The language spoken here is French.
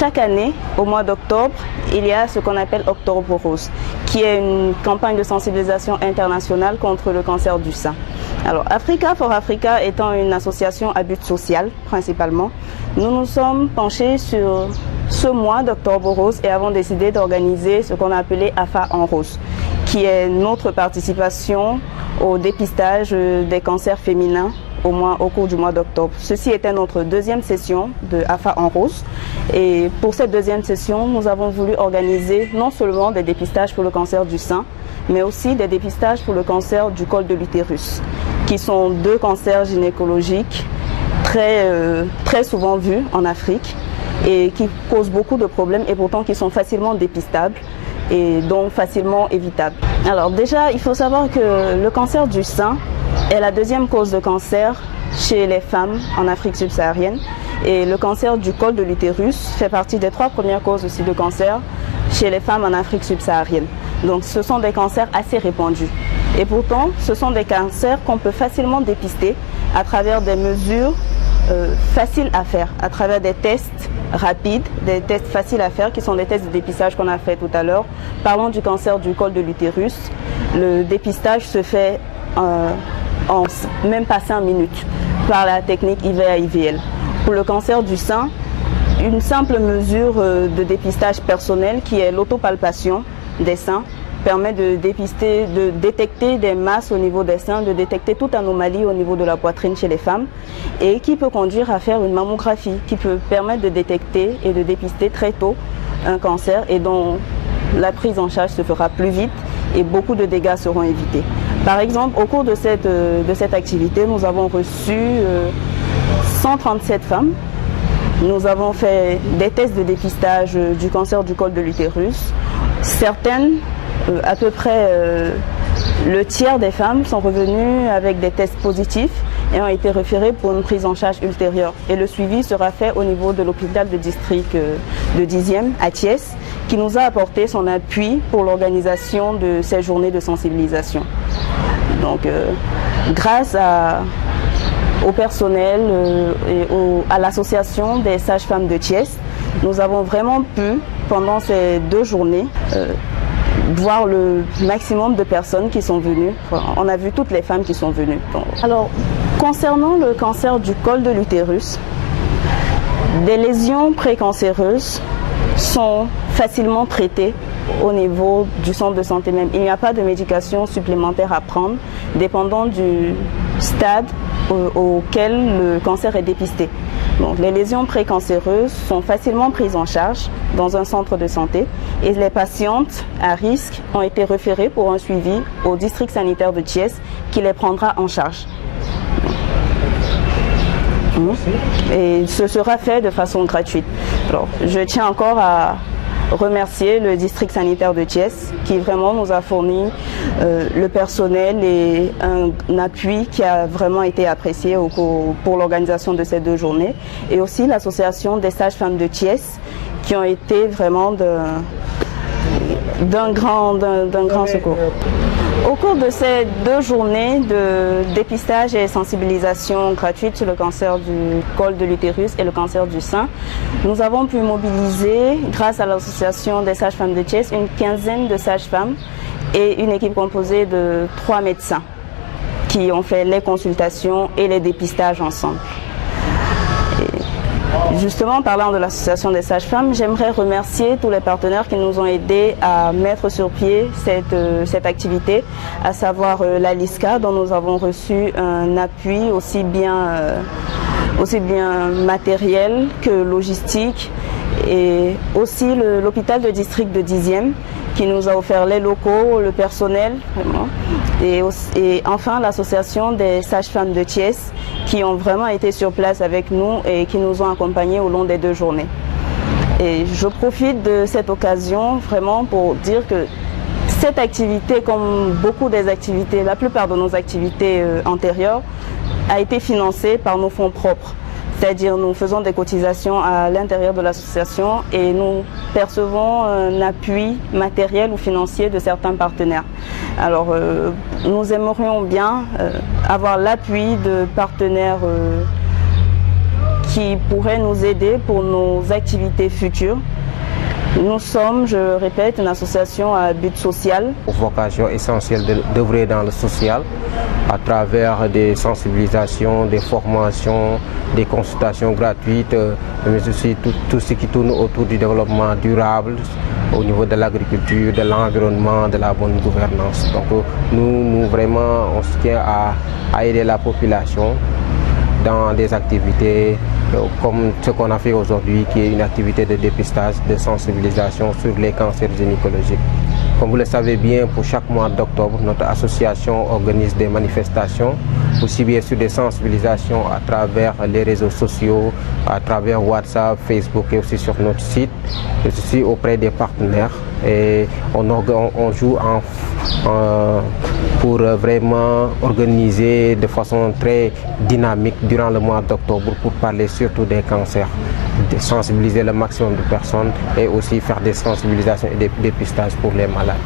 chaque année, au mois d'octobre, il y a ce qu'on appelle Octobre Rose, qui est une campagne de sensibilisation internationale contre le cancer du sein. Alors, Africa for Africa étant une association à but social, principalement, nous nous sommes penchés sur ce mois d'Octobre Rose et avons décidé d'organiser ce qu'on a appelé AFA en Rose, qui est notre participation au dépistage des cancers féminins au cours du mois d'octobre. Ceci était notre deuxième session de AFA en Rose. Et pour cette deuxième session, nous avons voulu organiser non seulement des dépistages pour le cancer du sein, mais aussi des dépistages pour le cancer du col de l'utérus, qui sont deux cancers gynécologiques très souvent vus en Afrique et qui causent beaucoup de problèmes et pourtant qui sont facilement dépistables et donc facilement évitables. Alors déjà, il faut savoir que le cancer du sein est la deuxième cause de cancer chez les femmes en Afrique subsaharienne et le cancer du col de l'utérus fait partie des 3 premières causes aussi de cancer chez les femmes en Afrique subsaharienne. Donc ce sont des cancers assez répandus et pourtant ce sont des cancers qu'on peut facilement dépister à travers des mesures faciles à faire, à travers des tests rapides, des tests faciles à faire qui sont des tests de dépistage qu'on a fait tout à l'heure. Parlons du cancer du col de l'utérus, le dépistage se fait en même pas 5 minutes par la technique IVA-IVL. Pour le cancer du sein, une simple mesure de dépistage personnel qui est l'autopalpation des seins permet de détecter des masses au niveau des seins, de détecter toute anomalie au niveau de la poitrine chez les femmes et qui peut conduire à faire une mammographie qui peut permettre de détecter et de dépister très tôt un cancer et dont la prise en charge se fera plus vite et beaucoup de dégâts seront évités. Par exemple, au cours de cette activité, nous avons reçu 137 femmes. Nous avons fait des tests de dépistage du cancer du col de l'utérus. Certaines, à peu près le tiers des femmes sont revenues avec des tests positifs et ont été référées pour une prise en charge ultérieure. Et le suivi sera fait au niveau de l'hôpital de district de 10e à Thiès, qui nous a apporté son appui pour l'organisation de ces journées de sensibilisation. Donc, grâce au personnel et à l'association des sages-femmes de Thiès, nous avons vraiment pu, pendant ces 2 journées, voir le maximum de personnes qui sont venues. On a vu toutes les femmes qui sont venues. Alors, concernant le cancer du col de l'utérus, des lésions précancéreuses sont facilement traitées au niveau du centre de santé même. Il n'y a pas de médication supplémentaire à prendre, dépendant du stade auquel le cancer est dépisté. Donc, les lésions précancéreuses sont facilement prises en charge dans un centre de santé et les patientes à risque ont été référées pour un suivi au district sanitaire de Thiès qui les prendra en charge. Et ce sera fait de façon gratuite. Alors, je tiens encore à remercier le district sanitaire de Thiès qui vraiment nous a fourni le personnel et un appui qui a vraiment été apprécié pour l'organisation de ces 2 journées et aussi l'association des sages-femmes de Thiès qui ont été vraiment d'un grand secours. Au cours de ces 2 journées de dépistage et sensibilisation gratuite sur le cancer du col de l'utérus et le cancer du sein, nous avons pu mobiliser, grâce à l'association des sages-femmes de Thiès, une quinzaine de sages-femmes et une équipe composée de 3 médecins qui ont fait les consultations et les dépistages ensemble. Justement, parlant de l'association des sages-femmes, j'aimerais remercier tous les partenaires qui nous ont aidés à mettre sur pied cette activité, à savoir la LISCA, dont nous avons reçu un appui aussi bien matériel que logistique, et aussi l'hôpital de district de 10e qui nous a offert les locaux, le personnel, vraiment. Et enfin l'association des sages-femmes de Thiès qui ont vraiment été sur place avec nous et qui nous ont accompagnés au long des 2 journées. Et je profite de cette occasion vraiment pour dire que cette activité, comme beaucoup des activités, la plupart de nos activités antérieures, a été financée par nos fonds propres. C'est-à-dire nous faisons des cotisations à l'intérieur de l'association et nous percevons un appui matériel ou financier de certains partenaires. Alors nous aimerions bien avoir l'appui de partenaires qui pourrait nous aider pour nos activités futures. Nous sommes, je répète, une association à but social. Vocation essentielle d'œuvrer dans le social à travers des sensibilisations, des formations, des consultations gratuites, mais aussi tout ce qui tourne autour du développement durable au niveau de l'agriculture, de l'environnement, de la bonne gouvernance. Donc nous vraiment, on se tient à aider la population dans des activités comme ce qu'on a fait aujourd'hui, qui est une activité de dépistage, de sensibilisation sur les cancers gynécologiques. Comme vous le savez bien, pour chaque mois d'octobre, notre association organise des manifestations, aussi bien sur des sensibilisations à travers les réseaux sociaux, à travers WhatsApp, Facebook et aussi sur notre site, et aussi auprès des partenaires. Et on joue pour vraiment organiser de façon très dynamique durant le mois d'octobre pour parler surtout des cancers, de sensibiliser le maximum de personnes et aussi faire des sensibilisations et des dépistages pour les malades.